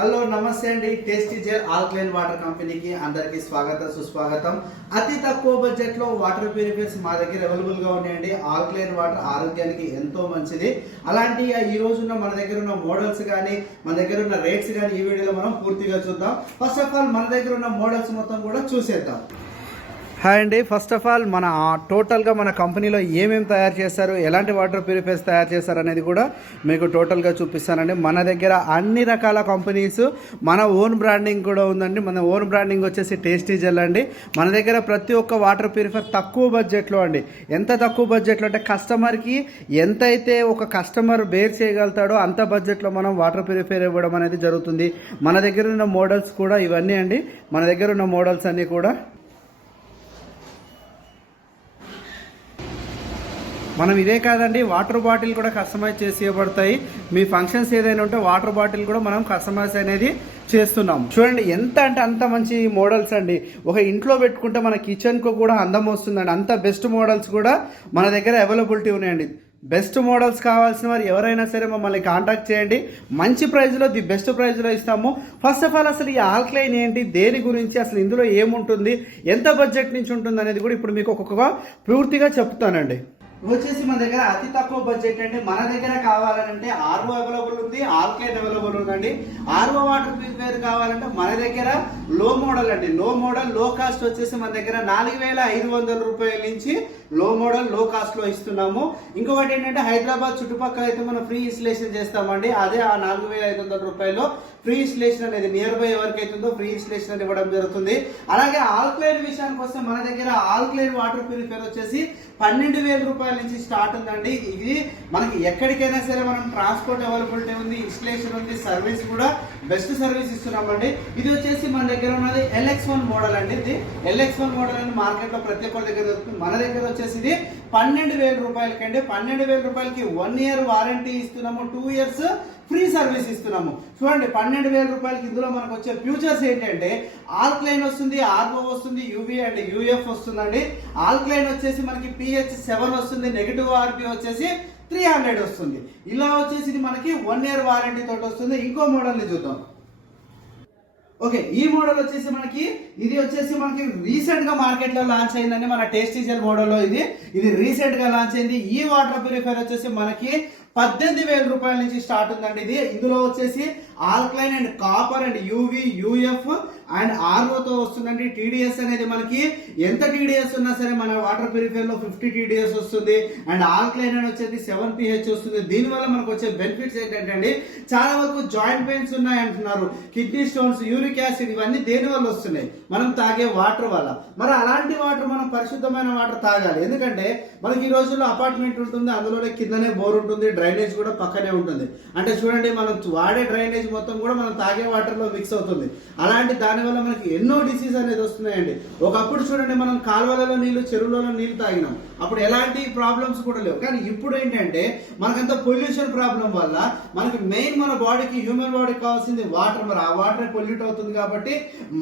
Hello నమస్తే అండి. Tasty gel alkaline water కంపెనీకి అందరికీ స్వాగతం సుస్వాగతం. అతి తక్కువ బడ్జెట్ లో వాటర్ ప్యూరిఫైర్స్ మా దగ్గర అవైలబుల్ గా ఉన్నాయండి. ఆల్కలైన్ వాటర్ ఆరోగ్యానికి ఎంతో మంచిది. అలాంటి ఈ రోజున్న మన దగ్గర ఉన్న మోడల్స్ కానీ మన దగ్గర ఉన్న రేట్స్ కానీ ఈ వీడియోలో మనం పూర్తిగా చూద్దాం. ఫస్ట్ ఆఫ్ ఆల్ మన దగ్గర ఉన్న మోడల్స్ మొత్తం కూడా చూసేద్దాం. హాయ్ అండి. ఫస్ట్ ఆఫ్ ఆల్ మన టోటల్గా మన కంపెనీలో ఏమేమి తయారు చేస్తారు, ఎలాంటి వాటర్ ప్యూరిఫైర్స్ తయారు చేస్తారు అనేది కూడా మీకు టోటల్గా చూపిస్తానండి. మన దగ్గర అన్ని రకాల కంపెనీస్, మన ఓన్ బ్రాండింగ్ కూడా ఉందండి. మన ఓన్ బ్రాండింగ్ వచ్చేసి టేస్టీ జెల్ అండి. మన దగ్గర ప్రతి ఒక్క వాటర్ ప్యూరిఫైర్ తక్కువ బడ్జెట్లో అండి. ఎంత తక్కువ బడ్జెట్లో అంటే కస్టమర్కి ఎంతైతే ఒక కస్టమర్ బేర్ చేయగలుగుతాడో అంత బడ్జెట్లో మనం వాటర్ ప్యూరిఫైర్ ఇవ్వడం అనేది జరుగుతుంది. మన దగ్గర ఉన్న మోడల్స్ కూడా ఇవన్నీ అండి. మన దగ్గర ఉన్న మోడల్స్ అన్నీ కూడా మనం ఇదే కాదండి, వాటర్ బాటిల్ కూడా కస్టమైజ్ చేసి ఇవ్వబడతాయి. మీ ఫంక్షన్స్ ఏదైనా ఉంటే వాటర్ బాటిల్ కూడా మనం కస్టమైజ్ అనేది చేస్తున్నాం. చూడండి ఎంత అంటే అంత మంచి మోడల్స్ అండి. ఒక ఇంట్లో పెట్టుకుంటే మన కిచెన్కు కూడా అందం వస్తుందండి. అంత బెస్ట్ మోడల్స్ కూడా మన దగ్గర అవైలబిలిటీ ఉన్నాయండి. బెస్ట్ మోడల్స్ కావాల్సిన వారు ఎవరైనా సరే మమ్మల్ని కాంటాక్ట్ చేయండి. మంచి ప్రైస్లో, ది బెస్ట్ ప్రైస్లో ఇస్తాము. ఫస్ట్ ఆఫ్ ఆల్ అసలు ఈ ఆల్కలైన్ ఏంటి, దేని గురించి, అసలు ఇందులో ఏముంటుంది, ఎంత బడ్జెట్ నుంచి ఉంటుంది అనేది కూడా ఇప్పుడు మీకు ఒక్కొక్క పూర్తిగా చెప్తానండి. వచ్చేసి మన దగ్గర అతి తక్కువ బడ్జెట్ అంటే మన దగ్గర కావాలంటే ఆర్ఓ అవైలబుల్ ఉంది, ఆల్కలైన్ అవైలబుల్ ఉందండి. ఆర్ఓ వాటర్ ప్యూరిఫైయర్ కావాలంటే మన దగ్గర లో మోడల్ అండి. లో మోడల్ లో కాస్ట్ వచ్చేసి మన దగ్గర 4,500 రూపాయల నుంచి లో మోడల్ లో కాస్ట్ లో ఇస్తున్నాము. ఇంకొకటి ఏంటంటే హైదరాబాద్ చుట్టుపక్కల అయితే మనం ఫ్రీ ఇన్స్టలేషన్ చేస్తామండి. అదే ఆ 4,500 రూపాయలు ఫ్రీ ఇన్స్టలేషన్ అనేది నియర్ బై ఎవరికి అవుతుందో ఫ్రీ ఇన్స్టలేషన్ అని ఇవ్వడం జరుగుతుంది. అలాగే ఆల్కలైన్ విషయానికి వస్తే మన దగ్గర ఆల్కలైన్ వాటర్ ప్యూరిఫైయర్ వచ్చేసి 12,000 రూపాయల నుంచి స్టార్ట్ ఉందండి. ఇది మనకి ఎక్కడికైనా సరే మనం ట్రాన్స్పోర్ట్ అవైలబిలిటీ ఉంది, ఇన్స్టలేషన్ ఉంది, సర్వీస్ కూడా బెస్ట్ సర్వీస్ ఇస్తున్నామండి. ఇది వచ్చేసి మన దగ్గర ఉన్నది LX1 మోడల్ అండి. ఇది LX1 మోడల్ అని మార్కెట్ లో ప్రతి ఒక్కరి దగ్గర దొరుకుతుంది. మన దగ్గర వచ్చేసి ఇది 12,000 రూపాయలకి అండి. 12,000 రూపాయలకి 1 year వారంటీ ఇస్తున్నాము, 2 years ఫ్రీ సర్వీస్ ఇస్తున్నాము. చూడండి 12,000 రూపాయలకి ఇందులో మనకు వచ్చే ఫ్యూచర్స్ ఏంటంటే ఆల్కలైన్ వస్తుంది, ఆర్ఓ వస్తుంది, యూవీ అండ్ యూఎఫ్ వస్తుందండి. ఆల్కలైన్ వచ్చేసి మనకి pH7 వస్తుంది, నెగిటివ్ ఆర్పి వచ్చేసి 300 వస్తుంది. ఇలా వచ్చేసి ఇది మనకి 1 year వారంటీ తోటి వస్తుంది. ఇంకో మోడల్ ని చూద్దాం. ఓకే, ఈ మోడల్ వచ్చేసి మనకి ఇది వచ్చేసి మనకి రీసెంట్ గా మార్కెట్ లో లాంచ్ అయిందండి. మన టేస్టీ జెల్ మోడల్ లో ఇది రీసెంట్ గా లాంచ్ అయింది. ఈ వాటర్ ప్యూరిఫైర్ వచ్చేసి మనకి 18,000 రూపాయల నుంచి స్టార్ట్ ఉందండి. ఇందులో వచ్చేసి alkaline and copper and UV UF and ఆర్ఓతో వస్తుందండి. టీడీఎస్ అనేది మనకి ఎంత టీడీఎస్ ఉన్నా సరే మన వాటర్ ప్యూరిఫైర్ లో 50 టీడీఎస్ వస్తుంది. అండ్ ఆల్కలైన్ అని వచ్చేసి 7 pH వస్తుంది. దీనివల్ల మనకు వచ్చే బెనిఫిట్స్ ఏంటంటే అండి, చాలా వరకు జాయింట్ పెయిన్స్ ఉన్నాయి అంటున్నారు, కిడ్నీ స్టోన్స్, యూరిక్ యాసిడ్, ఇవన్నీ దేని వల్ల వస్తున్నాయి, మనం తాగే వాటర్ వల్ల. మరి అలాంటి వాటర్ మనం పరిశుద్ధమైన వాటర్ తాగాలి. ఎందుకంటే మనకి ఈ రోజుల్లో అపార్ట్మెంట్ ఉంటుంది, అందులోనే కిందనే బోర్ ఉంటుంది, డ్రైనేజ్ కూడా పక్కనే ఉంటుంది. అంటే చూడండి మనం వాడే డ్రైనేజ్ మొత్తం కూడా మనం తాగే వాటర్ లో మిక్స్ అవుతుంది. అలాంటి దానివల్ల మనకి ఎన్నో డిసీజ్ అనేది వస్తున్నాయండి. ఒకప్పుడు చూడండి మనం కాలువలలో నీళ్లు, చెరువులలో నీళ్లు తాగినాం, అప్పుడు ఎలాంటి ప్రాబ్లమ్స్ కూడా లేవు. కానీ ఇప్పుడు ఏంటంటే మనకంత పొల్యూషన్ ప్రాబ్లం వల్ల మనకి మెయిన్ మన బాడీకి, హ్యూమన్ బాడీకి కావాల్సింది వాటర్. మరి ఆ వాటర్ పొల్యూట్ అవుతుంది కాబట్టి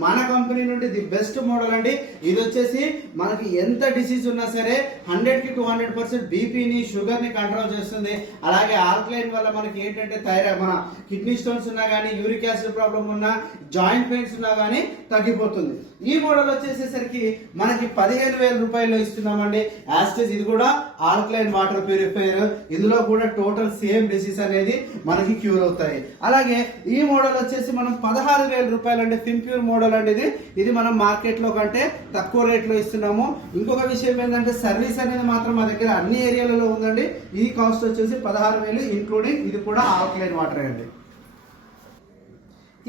మన కంపెనీ నుండి ది బెస్ట్ మోడల్ అండి. ఇది వచ్చేసి మనకి ఎంత డిసీజ్ ఉన్నా సరే 100 to 200% బీపీని, షుగర్ ని కంట్రోల్ చేస్తుంది. అలాగే ఆల్కలైన్ వల్ల మనకి ఏంటంటే మన కిడ్నీ స్టోన్స్ ఉన్నా కానీ, యూరిక్ యాసిడ్ ప్రాబ్లం ఉన్నా, జాయింట్ పెయిన్స్ ఉన్నా కానీ తగ్గిపోతుంది. ఈ మోడల్ వచ్చేసేసరికి మనకి 15,000 రూపాయలు ఇస్తున్నామండి. యాస్టేజ్ ఇది కూడా ఆల్కలైన్ వాటర్ ప్యూరిఫైయర్. ఇందులో కూడా టోటల్ సేమ్ డిసీజ్ అనేది మనకి క్యూర్ అవుతాయి. అలాగే ఈ మోడల్ వచ్చేసి మనం 16,000 రూపాయలు అండి. పింప్యూర్ మోడల్ అండి. ఇది మనం మార్కెట్ లో కంటే తక్కువ రేట్ లో ఇస్తున్నాము. ఇంకొక విషయం ఏంటంటే సర్వీస్ అనేది మాత్రం మా దగ్గర అన్ని ఏరియాలలో ఉందండి. ఈ కాస్ట్ వచ్చేసి 16,000 ఇంక్లూడింగ్ ఇది కూడా ఆల్కలైన్ వాటర్ అండి.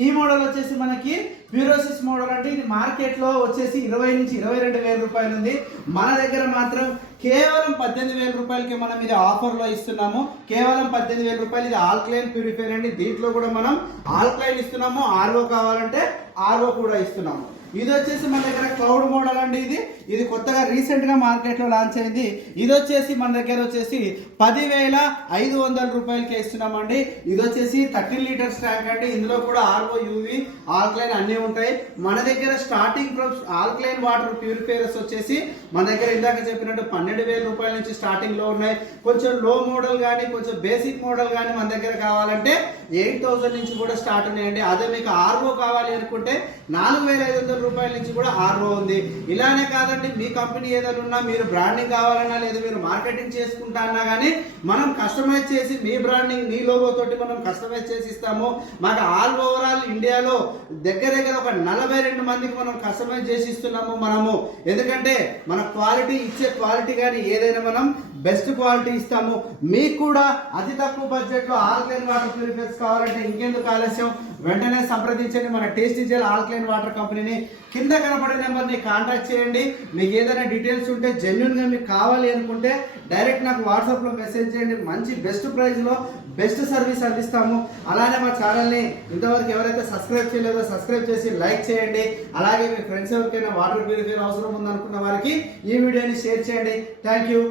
ఈ మోడల్ వచ్చేసి మనకి ప్యూరోసిస్ మోడల్ అంటే ఇది మార్కెట్ లో వచ్చేసి 20,000 నుంచి 22,000 రూపాయలు ఉంది. మన దగ్గర మాత్రం కేవలం 18,000 రూపాయలకి మనం ఇది ఆఫర్ లో ఇస్తున్నాము. కేవలం 18,000 రూపాయలు. ఇది ఆల్కలైన్ ప్యూరిఫైర్ అండి. దీంట్లో కూడా మనం ఆల్కలైన్ ఇస్తున్నాము, ఆర్ఓ కావాలంటే ఆర్ఓ కూడా ఇస్తున్నాము. ఇది వచ్చేసి మన దగ్గర క్లౌడ్ మోడల్ అండి. ఇది కొత్తగా రీసెంట్ గా మార్కెట్ లో లాంచ్ అయింది. ఇది వచ్చేసి మన దగ్గర వచ్చేసి 10,500 రూపాయలకి ఇస్తున్నామండి. ఇది వచ్చేసి 13 లీటర్స్ ట్యాంక్ అండి. ఇందులో కూడా ఆర్ఓ, యూవి, ఆల్కలైన్ అన్ని ఉంటాయి. మన దగ్గర స్టార్టింగ్ ఆల్కలైన్ వాటర్ ప్యూరిఫైయర్స్ వచ్చేసి మన దగ్గర ఇందాక చెప్పినట్టు 12,000 రూపాయల నుంచి స్టార్టింగ్ లో ఉన్నాయి. కొంచెం లో మోడల్ కానీ కొంచెం బేసిక్ మోడల్ కానీ మన దగ్గర కావాలంటే 8,000 నుంచి కూడా స్టార్ట్ ఉన్నాయండి. అదే మీకు ఆర్ఓ కావాలి అనుకుంటే 4,500 రూపాయల నుంచి కూడా ఆర్ఓ ఉంది. ఇలానే కాదండి, మీ కంపెనీ ఏదైనా ఉన్నా, మీరు బ్రాండింగ్ కావాలన్నా లేదా మీరు మార్కెటింగ్ చేసుకుంటా అన్నా కానీ మనం కస్టమైజ్ చేసి మీ బ్రాండింగ్ మీ లోగో తోటి మనం కస్టమైజ్ చేసి ఇస్తాము. మాకు ఆల్ ఓవరాల్ ఇండియాలో దగ్గర ఒక 42 మందికి మనం కస్టమైజ్ చేసి ఇస్తున్నాము మనము. ఎందుకంటే మన క్వాలిటీ ఇచ్చే క్వాలిటీ కానీ ఏదైనా మనం బెస్ట్ క్వాలిటీ ఇస్తాము. మీకు కూడా అతి తక్కువ బడ్జెట్ లో ఆల్కలైన్ వాటర్ ప్యూరిఫైయర్స్ కావాలంటే ఇంకెందుకు ఆలస్యం, వెంటనే సంప్రదించండి మన టేస్టీ జెల్ ఆల్కలైన్ వాటర్ కంపెనీని. కింద కనపడే నెంబర్ని కాంటాక్ట్ చేయండి. మీకు ఏదైనా డీటెయిల్స్ ఉంటే జెన్యున్ గా మీకు కావాలి అనుకుంటే డైరెక్ట్ నాకు వాట్సాప్ లో మెసేజ్ చేయండి. మంచి బెస్ట్ ప్రైస్ లో బెస్ట్ సర్వీస్ అందిస్తాము. అలానే మా ఛానల్ని ఇంతవరకు ఎవరైతే సబ్స్క్రైబ్ చేయలేదో సబ్స్క్రైబ్ చేసి లైక్ చేయండి. అలాగే మీ ఫ్రెండ్స్ ఎవరికైనా వాటర్ ప్యూరిఫైయర్ అవసరం ఉందనుకున్న వారికి ఈ వీడియోని షేర్ చేయండి. Thank you.